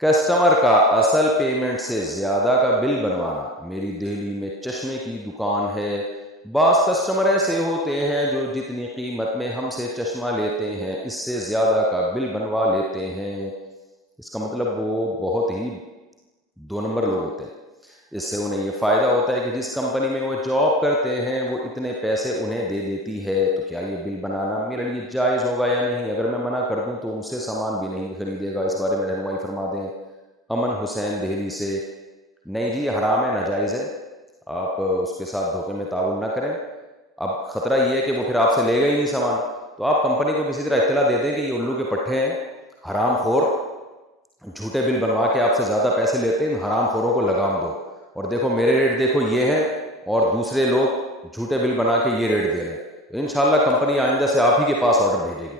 Customer کا اصل payment سے زیادہ کا بل بنوانا۔ میری دہلی میں چشمے کی دکان ہے، بعض کسٹمر ایسے ہوتے ہیں جو جتنی قیمت میں ہم سے چشمہ لیتے ہیں اس سے زیادہ کا بل بنوا لیتے ہیں۔ اس کا مطلب وہ بہت ہی 2 نمبر لوگ ہوتے ہیں۔ اس سے انہیں یہ فائدہ ہوتا ہے کہ جس کمپنی میں وہ جاب کرتے ہیں وہ اتنے پیسے انہیں دے دیتی ہے، تو کیا یہ بل بنانا میرے لیے جائز ہوگا یا نہیں؟ اگر میں منع کر دوں تو ان سے سامان بھی نہیں خریدے گا۔ اس بارے میں رہنمائی فرما دیں۔ امن حسین دہلی سے۔ نہیں جی، حرام ہے، ناجائز ہے، آپ اس کے ساتھ دھوکے میں تعاون نہ کریں۔ اب خطرہ یہ ہے کہ وہ پھر آپ سے لے گا ہی نہیں سامان، تو آپ کمپنی کو کسی طرح اطلاع دے دیں کہ یہ الو کے پٹھے ہیں، حرام خور، جھوٹے بل بنوا کے آپ سے زیادہ پیسے لیتے ہیں، ان حرام خوروں کو لگام دو، اور دیکھو میرے ریٹ دیکھو یہ ہے، اور دوسرے لوگ جھوٹے بل بنا کے یہ ریٹ دے رہے ہیں، تو انشاءاللہ کمپنی آئندہ سے آپ ہی کے پاس آرڈر بھیجے گی۔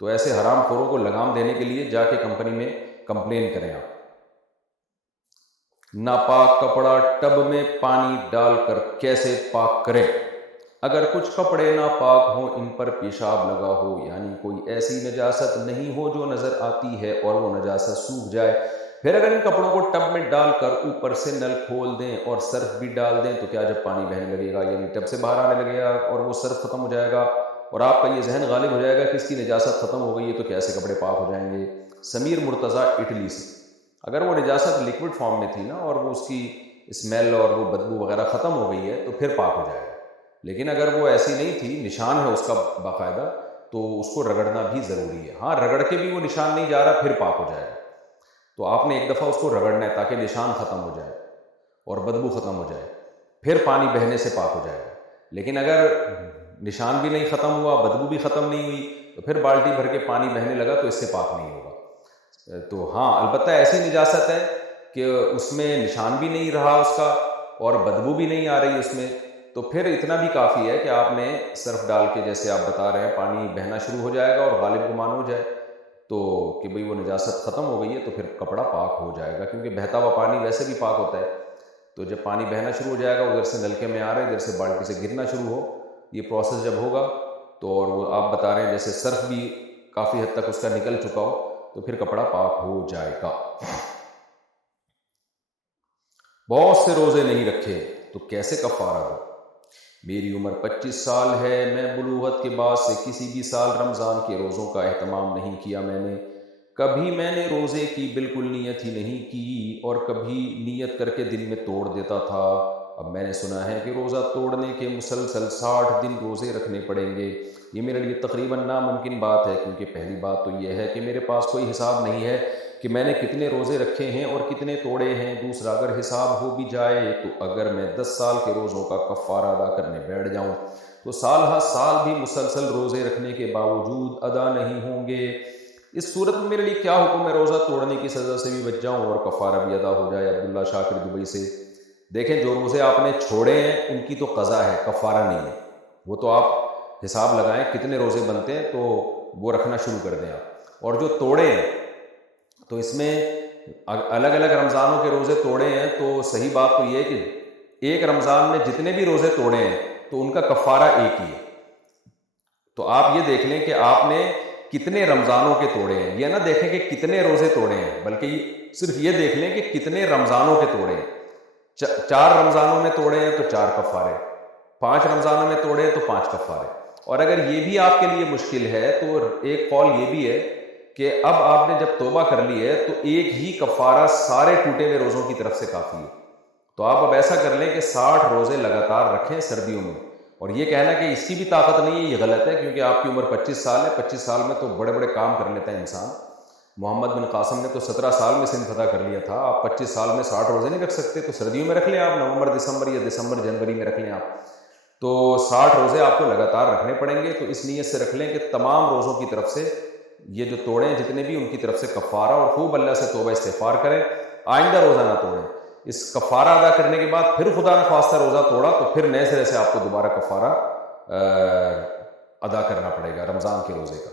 تو ایسے حرام خوروں کو لگام دینے کے لیے جا کے کمپنی میں کمپلین کریں آپ۔ ناپاک کپڑا ٹب میں پانی ڈال کر کیسے پاک کریں؟ اگر کچھ کپڑے ناپاک ہوں، ان پر پیشاب لگا ہو، یعنی کوئی ایسی نجاست نہیں ہو جو نظر آتی ہے اور وہ نجاست سوکھ جائے، پھر اگر ان کپڑوں کو ٹب میں ڈال کر اوپر سے نل کھول دیں اور سرف بھی ڈال دیں، تو کیا جب پانی بہنے لگے گا یعنی ٹب سے باہر آنے لگے گا اور وہ سرف ختم ہو جائے گا اور آپ کا یہ ذہن غالب ہو جائے گا کہ اس کی نجاست ختم ہو گئی ہے، تو کیسے کپڑے پاک ہو جائیں گے؟ سمیر مرتضیٰ اٹلی سے۔ اگر وہ نجاست لیکوڈ فارم میں تھی نا اور وہ اس کی اسمیل اور وہ بدبو وغیرہ ختم ہو گئی ہے تو پھر پاک ہو جائے گا، لیکن اگر وہ ایسی نہیں تھی، نشان ہے اس کا باقاعدہ، تو اس کو رگڑنا بھی ضروری ہے۔ ہاں، رگڑ کے بھی وہ نشان نہیں جا رہا پھر پاک ہو جائے گا، تو آپ نے ایک دفعہ اس کو رگڑنا ہے تاکہ نشان ختم ہو جائے اور بدبو ختم ہو جائے، پھر پانی بہنے سے پاک ہو جائے گا۔ لیکن اگر نشان بھی نہیں ختم ہوا، بدبو بھی ختم نہیں ہوئی، تو پھر بالٹی بھر کے پانی بہنے لگا تو اس سے پاک نہیں ہوگا۔ تو ہاں، البتہ ایسی نجاست ہے کہ اس میں نشان بھی نہیں رہا اس کا اور بدبو بھی نہیں آ رہی اس میں، تو پھر اتنا بھی کافی ہے کہ آپ نے سرف ڈال کے، جیسے آپ بتا رہے ہیں، پانی بہنا شروع ہو جائے گا اور غالب گمان ہو جائے تو کہ بھئی وہ نجاست ختم ہو گئی ہے، تو پھر کپڑا پاک ہو جائے گا، کیونکہ بہتا ہوا پانی ویسے بھی پاک ہوتا ہے۔ تو جب پانی بہنا شروع ہو جائے گا، ادھر سے نلکے میں آ رہا ہے، ادھر سے بالٹی سے گرنا شروع ہو، یہ پروسیس جب ہوگا تو، اور وہ آپ بتا رہے ہیں جیسے سرف بھی کافی حد تک اس کا نکل چکا ہو، تو پھر کپڑا پاک ہو جائے گا۔ بہت سے روزے نہیں رکھے تو کیسے کفارہ دو؟ میری عمر 25 سال ہے، میں بلوغت کے بعد سے کسی بھی سال رمضان کے روزوں کا اہتمام نہیں کیا کبھی میں نے روزے کی بالکل نیت ہی نہیں کی اور کبھی نیت کر کے دن میں توڑ دیتا تھا۔ اب میں نے سنا ہے کہ روزہ توڑنے کے مسلسل 60 دن روزے رکھنے پڑیں گے۔ یہ میرے لیے تقریباً ناممکن بات ہے، کیونکہ پہلی بات تو یہ ہے کہ میرے پاس کوئی حساب نہیں ہے کہ میں نے کتنے روزے رکھے ہیں اور کتنے توڑے ہیں۔ دوسرا، اگر حساب ہو بھی جائے تو اگر میں 10 سال کے روزوں کا کفارہ ادا کرنے بیٹھ جاؤں تو سال ہر سال بھی مسلسل روزے رکھنے کے باوجود ادا نہیں ہوں گے۔ اس صورت میں میرے لیے کیا حکم ہے؟ روزہ توڑنے کی سزا سے بھی بچ جاؤں اور کفارہ بھی ادا ہو جائے؟ عبداللہ شاکر دبئی سے۔ دیکھیں، جو روزے آپ نے چھوڑے ہیں ان کی تو قضا ہے، کفارہ نہیں ہے، وہ تو آپ حساب لگائیں کتنے روزے بنتے ہیں تو وہ رکھنا شروع کر دیں آپ۔ اور جو توڑے ہیں تو اس میں الگ الگ رمضانوں کے روزے توڑے ہیں تو صحیح بات تو یہ ہے کہ ایک رمضان میں جتنے بھی روزے توڑے ہیں تو ان کا کفارہ ایک ہی ہے۔ تو آپ یہ دیکھ لیں کہ آپ نے کتنے رمضانوں کے توڑے ہیں، یہ نہ دیکھیں کہ کتنے روزے توڑے ہیں، بلکہ صرف یہ دیکھ لیں کہ کتنے رمضانوں کے توڑے ہیں۔ 4 رمضانوں میں توڑے ہیں تو 4 کفارے، 5 رمضانوں میں توڑے ہیں تو 5 کفارے۔ اور اگر یہ بھی آپ کے لیے مشکل ہے تو ایک قول یہ بھی ہے کہ اب آپ نے جب توبہ کر لی ہے تو ایک ہی کفارہ سارے ٹوٹے ہوئے روزوں کی طرف سے کافی ہے۔ تو آپ اب ایسا کر لیں کہ 60 روزے لگاتار رکھیں سردیوں میں، اور یہ کہنا کہ اس کی بھی طاقت نہیں ہے، یہ غلط ہے، کیونکہ آپ کی عمر 25 سال ہے، 25 سال میں تو بڑے بڑے کام کر لیتا ہے انسان۔ محمد بن قاسم نے تو 17 سال میں سندھ فتح کر لیا تھا، آپ 25 سال میں 60 روزے نہیں رکھ سکتے، تو سردیوں میں رکھ لیں آپ، نومبر دسمبر یا دسمبر جنوری میں رکھ لیں آپ، تو 60 روزے آپ کو لگاتار رکھنے پڑیں گے۔ تو اس نیت سے رکھ لیں کہ تمام روزوں کی طرف سے یہ جو توڑیں جتنے بھی ان کی طرف سے کفارہ، اور خوب اللہ سے توبہ استغفار کریں، آئندہ روزہ نہ توڑیں۔ اس کفارہ ادا کرنے کے بعد پھر خدا نخواستہ روزہ توڑا تو پھر نئے سرے سے آپ کو دوبارہ کفارہ ادا کرنا پڑے گا رمضان کے روزے کا۔